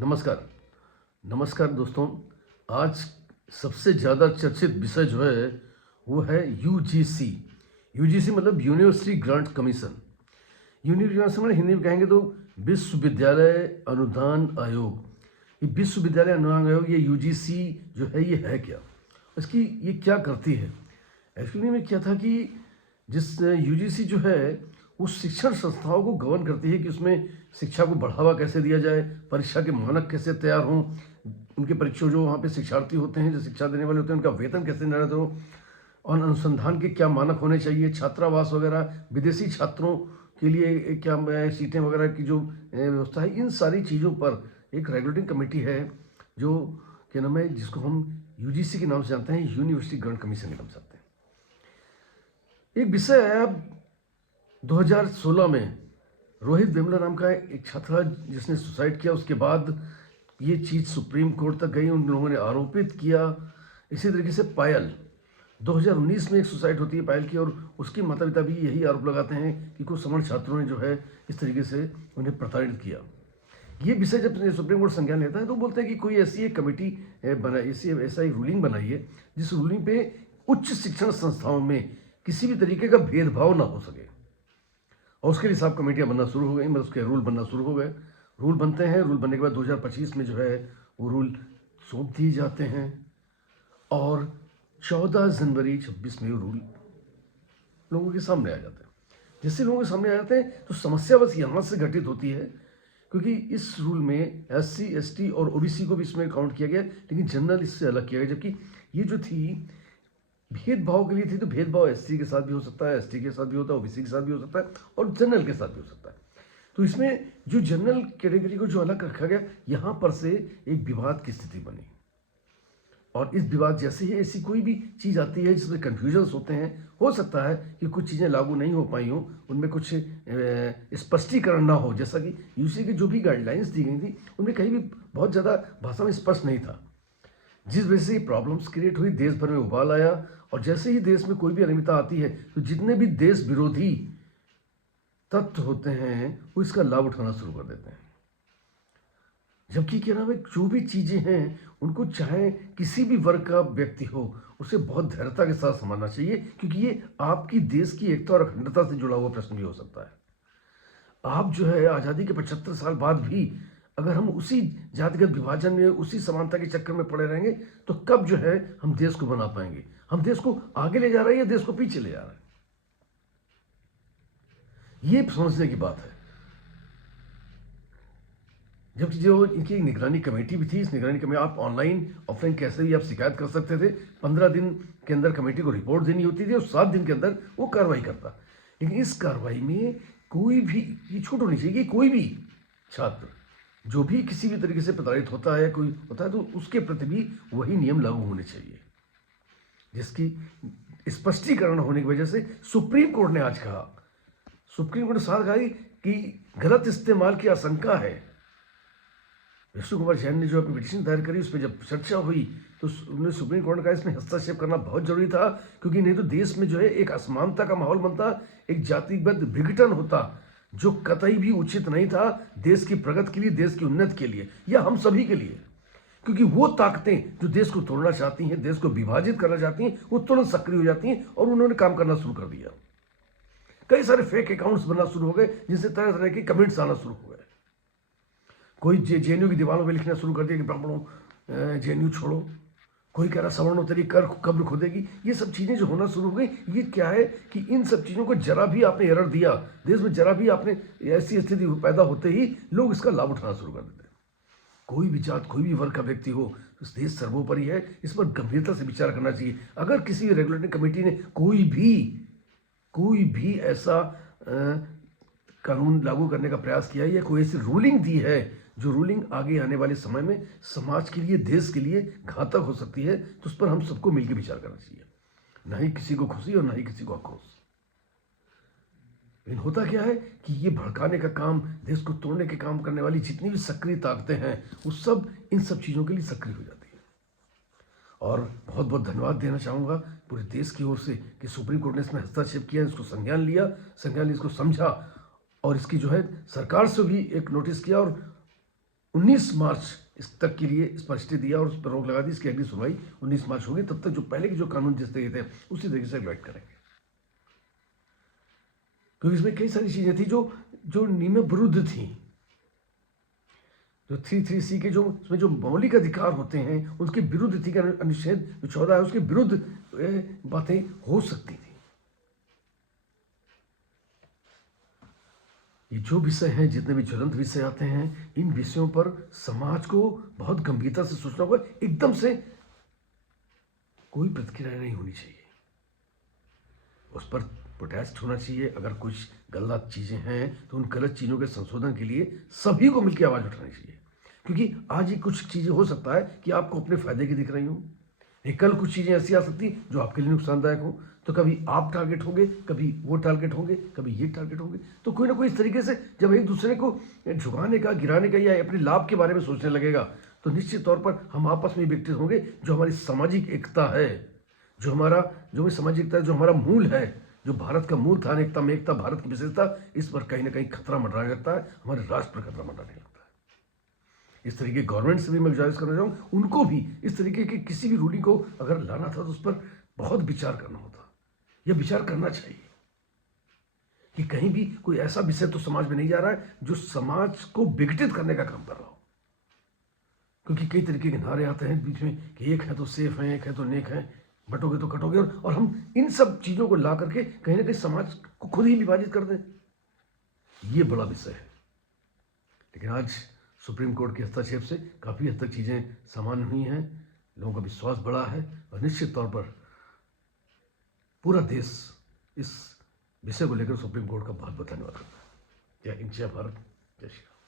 नमस्कार। नमस्कार दोस्तों। आज सबसे ज़्यादा चर्चित विषय जो है वो है यूजीसी। यूजीसी मतलब यूनिवर्सिटी ग्रांट कमीशन। यूनिवर्सिटी में हिंदी में कहेंगे तो विश्वविद्यालय अनुदान आयोग। ये विश्वविद्यालय अनुदान आयोग, ये यूजीसी जो है ये है क्या, इसकी ये क्या करती है। एक्चुअली में क्या था कि जिस यूजीसी जो है वो शिक्षण संस्थाओं को गवर्न करती है कि उसमें शिक्षा को बढ़ावा कैसे दिया जाए, परीक्षा के मानक कैसे तैयार हों, उनके परीक्षक जो वहाँ पे शिक्षार्थी होते हैं, जो शिक्षा देने वाले होते हैं, उनका वेतन कैसे निर्धारित हो, और अनुसंधान के क्या मानक होने चाहिए, छात्रावास वगैरह, विदेशी छात्रों के लिए क्या सीटें वगैरह की जो व्यवस्था है, इन सारी चीज़ों पर एक रेगुलेटिंग कमेटी है जो क्या नाम है, जिसको हम यूजीसी के नाम से जानते हैं, यूनिवर्सिटी ग्रांट कमीशन के नाम से जानते हैं। एक विषय है, अब 2016 में रोहित वेमुला नाम का एक छात्र था जिसने सुसाइड किया। उसके बाद ये चीज़ सुप्रीम कोर्ट तक गई, उन लोगों ने आरोपित किया। इसी तरीके से पायल 2019 में एक सुसाइड होती है पायल की, और उसके माता पिता भी यही आरोप लगाते हैं कि कुछ सवर्ण छात्रों ने जो है इस तरीके से उन्हें प्रताड़ित किया। ये विषय जब सुप्रीम कोर्ट संज्ञान लेता है तो बोलते हैं कि कोई ऐसी एक कमेटी बनाई, ऐसा एक रूलिंग बनाइए जिस रूलिंग पे उच्च शिक्षण संस्थाओं में किसी भी तरीके का भेदभाव ना हो सके। और उसके लिए सब कमेटियाँ बनना शुरू हो गई, मतलब उसके रूल बनना शुरू हो गए। रूल बनते हैं, रूल बनने के बाद 2025 में जो है वो रूल सौंप दिए जाते हैं, और 14 जनवरी 26 में वो रूल लोगों के सामने आ जाते हैं। जैसे लोगों के सामने आ जाते हैं तो समस्या बस यहाँ से घटित होती है, क्योंकि इस रूल में SC ST और OBC को भी इसमें काउंट किया गया, लेकिन जनरल इससे अलग किया गया। जबकि ये जो थी भेदभाव के लिए थी, तो भेदभाव SC के साथ भी हो सकता है, ST के साथ भी होता है, OBC के साथ भी हो सकता है, और जनरल के साथ भी हो सकता है। तो इसमें जो जनरल कैटेगरी को जो अलग रखा गया, यहाँ पर से एक विवाद की स्थिति बनी, और इस विवाद जैसे ही ऐसी कोई भी चीज़ आती है जिसमें कन्फ्यूजन्स होते हैं, हो सकता है कि कुछ चीज़ें लागू नहीं हो पाई हों, उनमें कुछ स्पष्टीकरण ना हो। जैसा कि यूसी की जो भी गाइडलाइंस दी गई थी उनमें कहीं भी बहुत ज़्यादा भाषा में स्पष्ट नहीं था, जिस वजह से प्रॉब्लम्स क्रिएट हुई, देश भर में उबाल आया। और जैसे ही देश में कोई भी अनियमितता आती है तो जितने भी देश विरोधी तत्व होते हैं वो इसका लाभ उठाना शुरू कर देते हैं। जबकि क्या नाम है, जो भी चीज़ें हैं उनको चाहे किसी भी वर्ग का व्यक्ति हो उसे बहुत धैर्यता के साथ समझना चाहिए, क्योंकि ये आपकी देश की एकता और अखंडता से जुड़ा हुआ प्रश्न भी हो सकता है। आप जो है आज़ादी के 75 साल बाद भी अगर हम उसी जातिगत विभाजन में, उसी समानता के चक्कर में पड़े रहेंगे तो कब जो है हम देश को बना पाएंगे। हम देश को आगे ले जा रहे हैं या देश को पीछे ले जा रहे हैं, ये समझने की बात है। जबकि जो इनकी निगरानी कमेटी भी थी, इस निगरानी कमेटी आप ऑनलाइन ऑफलाइन कैसे भी आप शिकायत कर सकते थे। 15 दिन के अंदर कमेटी को रिपोर्ट देनी होती थी और 7 दिन के अंदर वो कार्रवाई करता। लेकिन इस कार्रवाई में कोई भी ये छूट होनी चाहिए कि कोई भी छात्र जो भी किसी भी तरीके से प्रताड़ित होता है, कोई होता है, तो उसके प्रति भी वही नियम लागू होने चाहिए, जिसकी स्पष्टीकरण होने की वजह से सुप्रीम कोर्ट ने आज कहा, सुप्रीम कोर्ट ने साथ कहा कि गलत इस्तेमाल की आशंका है। विष्णु कुमार जैन ने जो अपनी पिटीशन दायर करी, उस पर जब चर्चा हुई तो उन्होंने सुप्रीम कोर्ट ने कहा इसमें हस्तक्षेप करना बहुत जरूरी था, क्योंकि नहीं तो देश में जो है एक असमानता का माहौल बनता, एक जातिगत विघटन होता, जो कतई भी उचित नहीं था देश की प्रगति के लिए, देश की उन्नति के लिए, या हम सभी के लिए। क्योंकि वो ताकतें जो देश को तोड़ना चाहती हैं, देश को विभाजित करना चाहती हैं, वो तुरंत सक्रिय हो जाती हैं, और उन्होंने काम करना शुरू कर दिया। कई सारे फेक अकाउंट्स बनना शुरू हो गए, जिनसे तरह तरह के कमेंट्स आना शुरू हो गए। कोई JNU की दीवारों पे लिखना शुरू कर दिया कि ब्राह्मणों JNU छोड़ो, कोई कह रहा सवर्णों तेरी कर कब्र खोदेगी। ये सब चीज़ें जो होना शुरू हो गई, ये क्या है कि इन सब चीज़ों को जरा भी आपने एरर दिया, देश में जरा भी आपने ऐसी स्थिति पैदा होते ही लोग इसका लाभ उठाना शुरू कर देते हैं। कोई भी जात, कोई भी वर्ग का व्यक्ति हो, इस देश सर्वोपरि है, इस पर गंभीरता से विचार करना चाहिए। अगर किसी रेगुलेटरी कमेटी ने कोई भी ऐसा कानून लागू करने का प्रयास किया है या कोई ऐसी रूलिंग दी है जो रूलिंग आगे आने वाले समय में समाज के लिए, देश के लिए घातक हो सकती है, तो उस पर हम सबको मिलकर विचार करना चाहिए। ना ही किसी को खुशी और ना ही किसी को आक्रोश। लेकिन होता क्या है कि ये भड़काने का काम, देश को तोड़ने के काम करने वाली जितनी भी सक्रिय ताकतें हैं वो सब इन सब चीज़ों के लिए सक्रिय हो जाती है। और बहुत बहुत धन्यवाद देना चाहूँगा पूरे देश की ओर से कि सुप्रीम कोर्ट ने इसमें हस्तक्षेप किया, इसको संज्ञान लिया, इसको समझा, और इसकी जो है सरकार से भी एक नोटिस किया, और 19 मार्च इस तक के लिए स्पष्टी दिया और उस पर रोक लगा दी। इसकी अगली सुनवाई 19 मार्च होगी। तब तक जो पहले के जो कानून जिस तरीके थे उसी तरीके से एक्ट करेंगे, क्योंकि इसमें कई सारी चीजें थी जो नियम विरुद्ध थी। जो 33C के जो उसमें जो मौलिक अधिकार होते हैं उसके विरुद्ध थी। अनुच्छेद जो 14 है उसके विरुद्ध बातें हो सकती थी। ये जो विषय हैं, जितने भी ज्वलंत विषय आते हैं, इन विषयों पर समाज को बहुत गंभीरता से सोचना होगा। एकदम से कोई प्रतिक्रिया नहीं होनी चाहिए, उस पर प्रोटेस्ट होना चाहिए। अगर कुछ गलत चीजें हैं तो उन गलत चीजों के संशोधन के लिए सभी को मिलकर आवाज उठानी चाहिए, क्योंकि आज ही कुछ चीजें हो सकता है कि आपको अपने फायदे की दिख रही हो, कल कुछ चीजें ऐसी आ सकती जो आपके लिए नुकसानदायक हो। तो कभी आप टारगेट होंगे, कभी वो टारगेट होंगे, कभी ये टारगेट होंगे। तो कोई ना कोई इस तरीके से जब एक दूसरे को झुकाने का, गिराने का या अपने लाभ के बारे में सोचने लगेगा तो निश्चित तौर पर हम आपस में विकसित होंगे। जो हमारी सामाजिक एकता है, जो सामाजिक एकता है, जो हमारा मूल है, जो भारत का मूल था, अनेकता में एकता, भारत की विशेषता, इस पर कहीं ना कहीं खतरा मंडराने लगता है, हमारे राष्ट्र पर खतरा मंडराने लगता है। इस तरीके गवर्नमेंट से भी मैं गुजारिश करना चाहूँ, उनको भी इस तरीके की किसी भी रूलिंग को अगर लाना था तो उस पर बहुत विचार करना होता, या विचार करना चाहिए कि कहीं भी कोई ऐसा विषय तो समाज में नहीं जा रहा है जो समाज को विघटित करने का काम कर रहा हो। क्योंकि कई तरीके के नारे आते हैं बीच में कि एक है तो सेफ है, एक है तो नेक है, बटोगे तो कटोगे, और हम इन सब चीजों को ला करके कहीं ना कहीं समाज को खुद ही विभाजित कर दें। ये बड़ा विषय है। लेकिन आज सुप्रीम कोर्ट के हस्तक्षेप से काफ़ी हद तक चीज़ें सामान्य हुई हैं, लोगों का विश्वास बढ़ा है, और निश्चित तौर पर पूरा देश इस विषय को लेकर सुप्रीम कोर्ट का बहुत बहुत धन्यवाद करता है। जय हिंद, जय भारत, जय श्री राम।